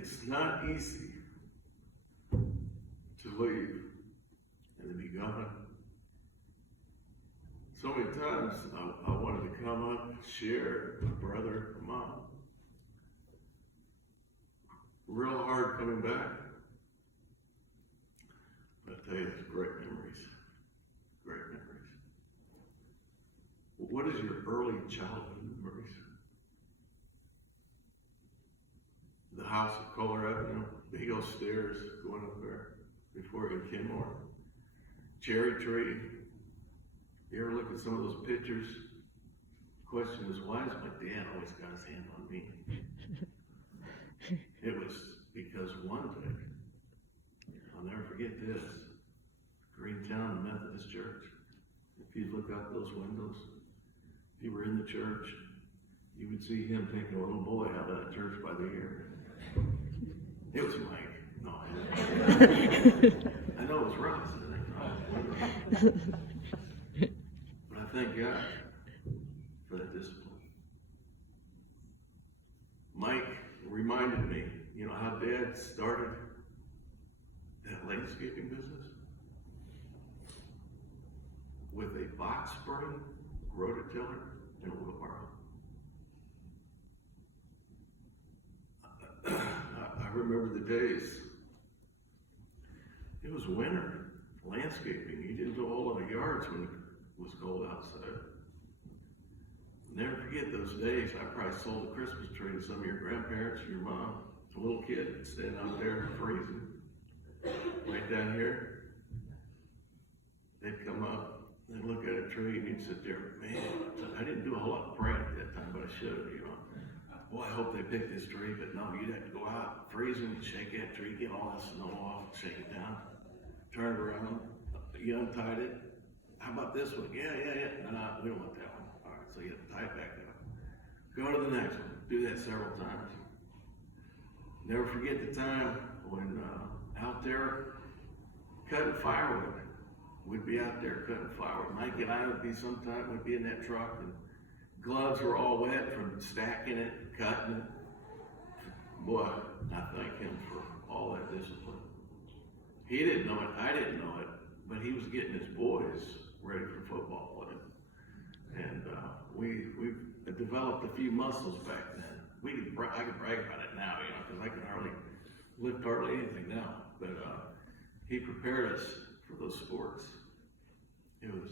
It's not easy to leave and to be gone. So many times I wanted to come up and share with my brother and mom. Real hard coming back. But I tell you, it's great memories. Great memories. What is your early childhood memories? The house at Kohler Avenue, big old stairs going up there before you get Kenmore. Cherry tree. You ever look at some of those pictures? The question is, why has my dad always got his hand on me? It was because one day, I'll never forget this, Greentown Methodist Church. If you look out those windows, if you were in the church, you would see him taking a little boy out of that church by the ear. It was Mike. No, I know it was Ross. But I thank God for that discipline. Mike reminded me, you know how Dad started that landscaping business? With a box spring, rototiller, and a wheelbarrow. I remember the days. It was winter, landscaping. You didn't do a whole lot of yards when it was cold outside. Never forget those days. I probably sold a Christmas tree to some of your grandparents or your mom. A little kid standing out there freezing. Right down here. They'd come up, they'd look at a tree, and you'd sit there, man, I didn't do a whole lot of praying at that time, but I should have, you know. Boy, I hope they pick this tree, but no, you'd have to go out, freezing, shake that tree, get all that snow off, shake it down, turn it around, you untied it. How about this one? Yeah. No, we don't want that one. All right, so you have to tie it back up. Go to the next one. Do that several times. Never forget the time when out there cutting firewood. We'd be out there cutting firewood. Mike and I would be sometime, we'd be in that truck, and gloves were all wet from stacking it, cutting it. Boy, I thank him for all that discipline. He didn't know it, I didn't know it, but he was getting his boys ready for football play. And we developed a few muscles back then. I could brag about it now, you know, because I can hardly lift anything now. But he prepared us for those sports. It was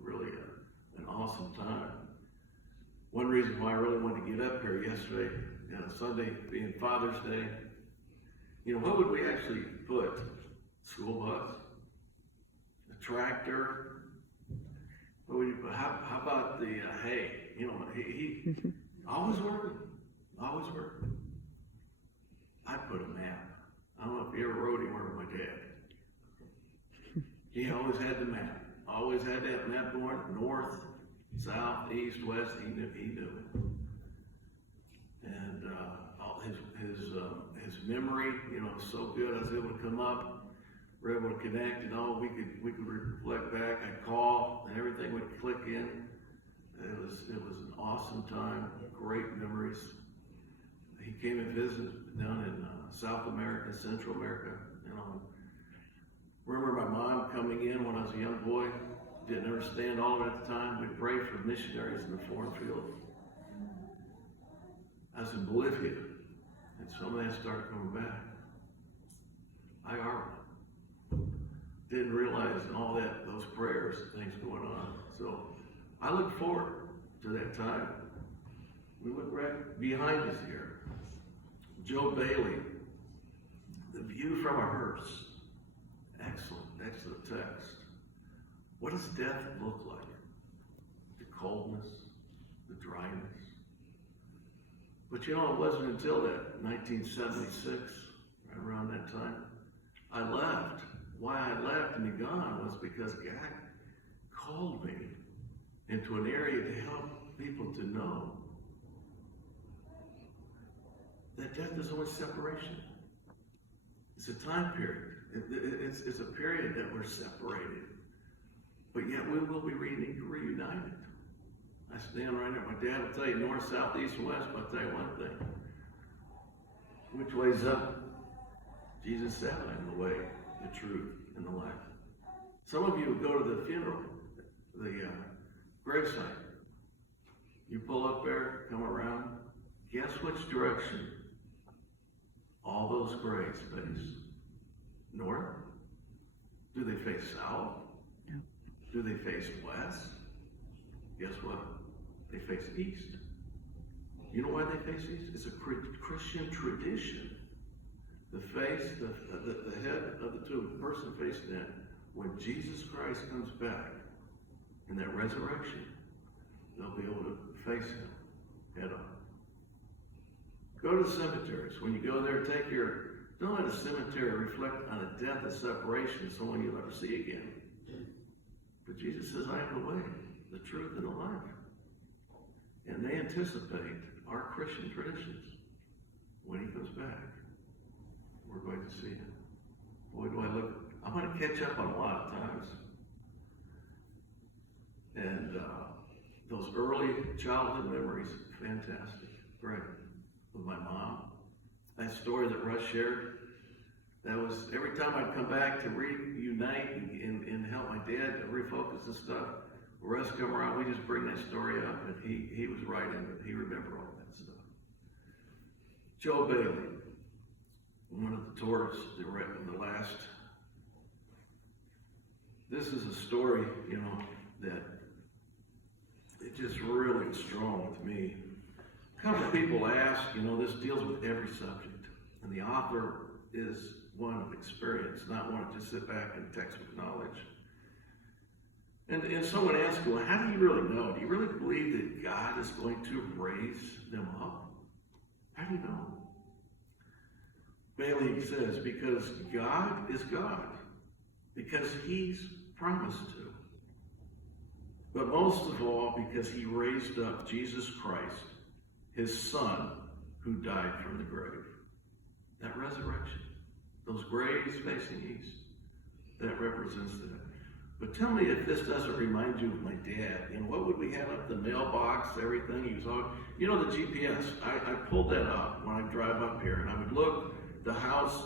really an awesome time. One reason why I really wanted to get up here yesterday, you know, Sunday being Father's Day, you know, what would we actually put? School bus, a tractor. What would you put? How about the hay? You know, he always working. I put a map. I don't know if you ever rode anywhere with my dad. He always had the map. Always had that map going north, south, east, west. He knew it. And his memory, you know, was so good. I was able to come up, we're able to connect, and all we could reflect back. I'd call, and everything would click in. It was an awesome time. Great memories. He came and visited down in South America, Central America. You know, remember my mom coming in when I was a young boy. Didn't understand all of it at the time. We'd pray for missionaries in the foreign field. I was in Bolivia, and some of that started coming back. Didn't realize all those prayers and things going on. So I look forward to that time. We look right behind us here. Joe Bailey, the view from a hearse. Excellent text. What does death look like? The coldness, the dryness. But you know, it wasn't until that 1976, right around that time, I left. Why I left and be gone was because God called me into an area to help people to know that death is always separation. It's a time period. It's a period that we're separated. But yet we will be reunited. I stand right there. My dad will tell you north, south, east, and west, but I'll tell you one thing. Which way's up? Jesus said, I am the way, the truth, and the life. Some of you go to the funeral, the gravesite. You pull up there, come around. Guess which direction all those graves face? North? Do they face south? No. Do they face west? Guess what? They face east. You know why they face east? It's a Christian tradition. The head of the tomb, the person facing that, when Jesus Christ comes back in that resurrection, they'll be able to face him head on. Go to cemeteries. When you go there, don't let a cemetery reflect on a death of separation, someone you'll never see again. But Jesus says, I am the way, the truth, and the life. And they anticipate our Christian traditions. When he comes back, we're going to see him. Boy, do I look. I'm going to catch up on a lot of times. And those early childhood memories, fantastic, great. With my mom. That story that Russ shared, that was every time I'd come back to reunite and help my dad to refocus and stuff, Russ come around, we just bring that story up, and he was right in it. He remembered all that stuff. Joe Bailey, one of the tours that were in the last. This is a story, that it just really strong with me. A couple of people ask, this deals with every subject, and the author is one of experience, not one to just sit back and textbook knowledge. And someone asked, well, how do you really know? Do you really believe that God is going to raise them up? How do you know? Bailey says, because God is God, because he's promised to. But most of all, because he raised up Jesus Christ, his son, who died from the grave. That resurrection, those graves facing east, that represents that. But tell me if this doesn't remind you of my dad. What would we have up the mailbox, everything? He was on, the GPS. I pulled that up when I drive up here, and I would look the house,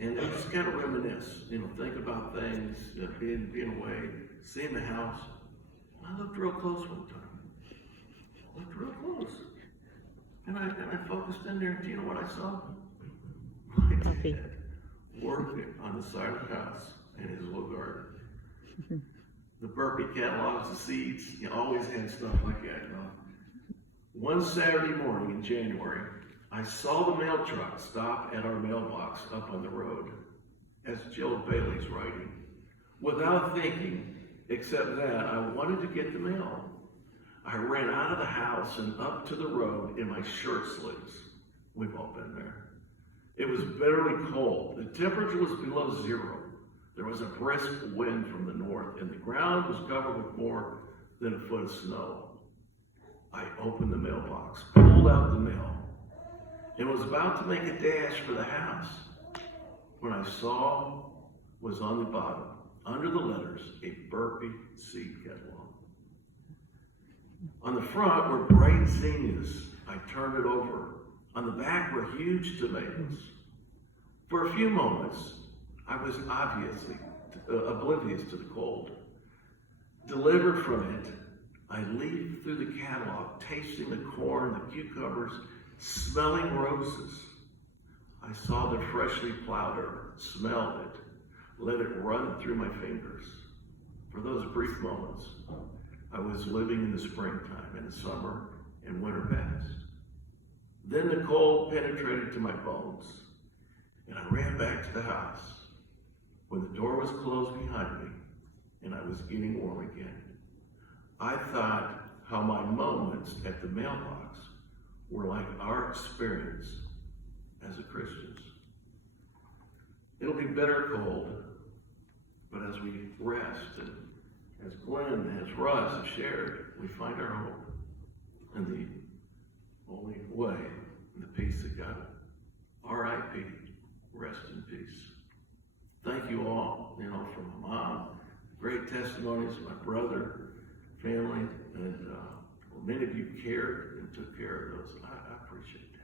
and I just kind of reminisce, think about things, being away, seeing the house. I looked real close one time. Looked real close. And I focused in there, and do you know what I saw? My dad working on the side of the house in his little garden. The Burpee catalogs, the seeds, always had stuff like that, One Saturday morning in January, I saw the mail truck stop at our mailbox up on the road as Jill Bailey's writing. Without thinking, except that I wanted to get the mail. I ran out of the house and up to the road in my shirt sleeves. We've all been there. It was bitterly cold. The temperature was below zero. There was a brisk wind from the north, and the ground was covered with more than a foot of snow. I opened the mailbox, pulled out the mail, and was about to make a dash for the house when I saw was on the bottom, under the letters, a Burpee seed catalog. On the front were bright zinnias. I turned it over. On the back were huge tomatoes. For a few moments, I was obviously oblivious to the cold. Delivered from it, I leafed through the catalog, tasting the corn, the cucumbers, smelling roses. I saw the freshly plowed earth, smelled it, let it run through my fingers. For those brief moments, I was living in the springtime, and the summer and winter passed. Then the cold penetrated to my bones, and I ran back to the house. When the door was closed behind me, and I was getting warm again, I thought how my moments at the mailbox were like our experience as a Christians. It'll be bitter cold, but as we rest, and as Glenn, as Russ have shared, we find our hope in the only way, in the peace of God. R.I.P. Rest in peace. Thank you all, from my mom, great testimonies, my brother, family, and many of you cared and took care of those. I appreciate it.